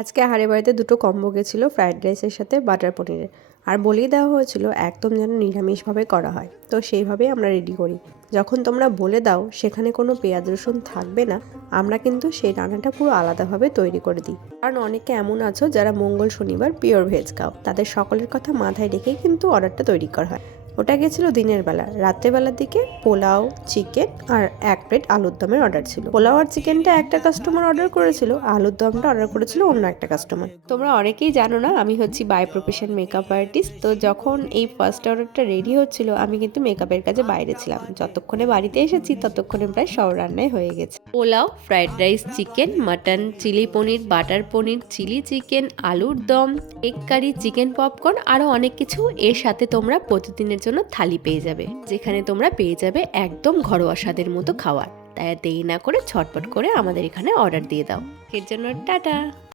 আজকে আহারে বাড়িতে দুটো কম্বো গেছিলো, ফ্রাইড রাইসের সাথে বাটার পনিরের। আর বলেই দেওয়া হয়েছিল একদম যেন নিরামিষভাবে করা হয়, তো সেইভাবেই আমরা রেডি করি। যখন তোমরা বলে দাও সেখানে কোনো পেঁয়াজ রসুন থাকবে না, আমরা কিন্তু সেই রান্নাটা পুরো আলাদাভাবে তৈরি করে দিই। কারণ অনেকে এমন আছো যারা মঙ্গল শনিবার পিওর ভেজ খাও, তাদের সকলের কথা মাথায় রেখেই কিন্তু অর্ডারটা তৈরি করা হয়। ওটা গেছিলো দিনের বেলা। রাত্রেবেলার দিকে পোলাও, চিকেন আর 1 প্লেট আলুর দমের অর্ডার ছিল। পোলাও আর চিকেনটা একটা কাস্টমার অর্ডার করেছিল, আলুর দমটা অর্ডার করেছিল অন্য একটা কাস্টমার। তোমরা অনেকেই জানো না আমি হচ্ছি বাই প্রফেশন মেকআপ আর্টিস্ট। তো যখন এই ফার্স্ট অর্ডারটা রেডি হচ্ছিল, আমি কিন্তু মেকআপের কাজে বাইরে ছিলাম। যতক্ষণে বাড়িতে এসেছি ততক্ষণে প্রায় সব রান্নাই হয়ে গেছে। Pulao, fried rice, chicken, mutton, chilli paneer, butter paneer, chilli chicken, আলুর দম, এগ কারি, চিকেন পপকর্ন, আরও অনেক কিছু। এর সাথে তোমরা প্রতিদিনের জন্য থালি পেয়ে যাবে, যেখানে তোমরা পেয়ে যাবে একদম ঘরোয়া স্বাদের মতো খাবার। তাই দেরি না করে ঝটপট করে আমাদের এখানে অর্ডার দিয়ে দাও। এর জন্য টাটা।